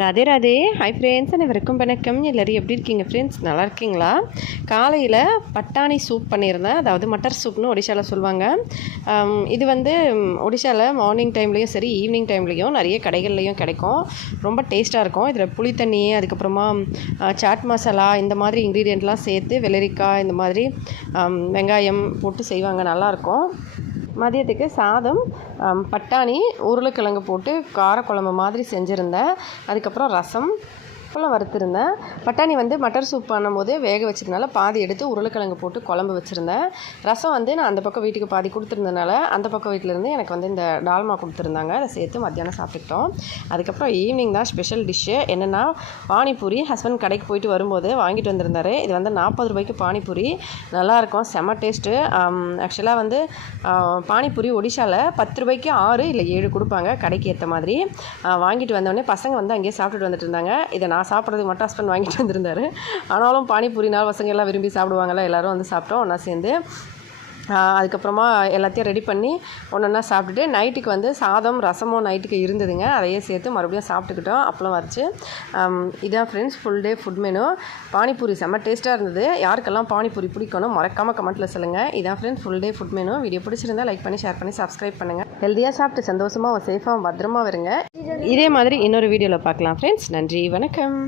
Radhe Radhe. Hi friends, அனைவருக்கும் வணக்கம். எல்லோரும் எப்படி இருக்கீங்க ஃப்ரெண்ட்ஸ்? நல்லா இருக்கீங்களா? காலையில் பட்டாணி சூப் பண்ணியிருந்தேன். அதாவது மட்டர் சூப்னு ஒடிஷாவில் சொல்லுவாங்க. இது வந்து ஒடிஷாவில் மார்னிங் டைம்லேயும் சரி, ஈவினிங் டைம்லேயும் நிறைய கடைகள்லேயும் கிடைக்கும். ரொம்ப டேஸ்ட்டாக இருக்கும். இதில் புளித்தண்ணி, அதுக்கப்புறமா சாட் மசாலா, இந்த மாதிரி இன்க்ரீடியண்ட்லாம் சேர்த்து வெள்ளரிக்காய், இந்த மாதிரி வெங்காயம் போட்டு செய்வாங்க. நல்லாயிருக்கும். மதியத்துக்கு சாதம், பட்டாணி, உருளைக்கிழங்கு போட்டு காரக்குழம்பு மாதிரி செஞ்சுருந்தேன். அதுக்கப்புறம் ரசம், அப்பளம் வறுத்துருந்தேன். பட்டாணி வந்து மட்டர் சூப் பண்ணும்போது வேக வச்சதுனால பாதி எடுத்து உருளைக்கிழங்கு போட்டு குழம்பு வச்சுருந்தேன். ரசம் வந்து நான் அந்த பக்கம் வீட்டுக்கு பாதி கொடுத்துருந்தனால அந்த பக்கம் வீட்டிலேருந்து எனக்கு வந்து இந்த டால்மா கொடுத்துருந்தாங்க. அதை சேர்த்து மத்தியானம் சாப்பிட்டுக்கிட்டோம். அதுக்கப்புறம் ஈவினிங் தான் ஸ்பெஷல் டிஷ்ஷு. என்னென்னா பானிபூரி. ஹஸ்பண்ட் கடைக்கு போயிட்டு வரும்போது வாங்கிட்டு வந்திருந்தார். இது வந்து 40 ரூபாய்க்கு பானிபூரி. நல்லாயிருக்கும், செம்ம டேஸ்ட்டு. ஆக்சுவலாக வந்து பானிபூரி ஒடிஷாவில் 10 ரூபாய்க்கு 6 இல்லை 7 கொடுப்பாங்க, கடைக்கு ஏற்ற மாதிரி. வாங்கிட்டு வந்தோடனே பசங்க வந்து அங்கேயே சாப்பிட்டுட்டு வந்துட்டு இருந்தாங்க. இதை நான் சாப்பிட்றதுக்கு மட்டும் ஹஸ்பண்ட் வாங்கிட்டு வந்திருந்தார். ஆனாலும் பானிபூரினால் பசங்க எல்லாம் விரும்பி சாப்பிடுவாங்கள்ல, எல்லோரும் வந்து சாப்பிட்டோம் ஒன்றா சேர்ந்து. அதுக்கப்புறமா எல்லாத்தையும் ரெடி பண்ணி ஒன்றா சாப்பிட்டுட்டு நைட்டுக்கு வந்து சாதம் ரசமும் நைட்டுக்கு இருந்ததுங்க. அதையே சேர்த்து மறுபடியும் சாப்பிட்டுக்கிட்டோம். அப்பளம் வரைச்சி. இதான் friends full day food menu. Panipuri செம்ம டேஸ்ட்டாக இருந்தது. யாருக்கெல்லாம் பானிபூரி பிடிக்கணும் மறக்காமல் கமெண்ட்டில் சொல்லுங்கள். இதான் friends full day food menu. Video பிடிச்சிருந்தால் லைக் பண்ணி ஷேர் பண்ணி சப்ஸ்கிரைப் பண்ணுங்கள். ஹெல்த்தியாக சாப்பிட்டு சந்தோஷமாக சேஃபாக பத்திரமா வருங்க. இதே மாதிரி இன்னொரு வீடியோவில் பார்க்கலாம் ஃப்ரெண்ட்ஸ். நன்றி, வணக்கம்.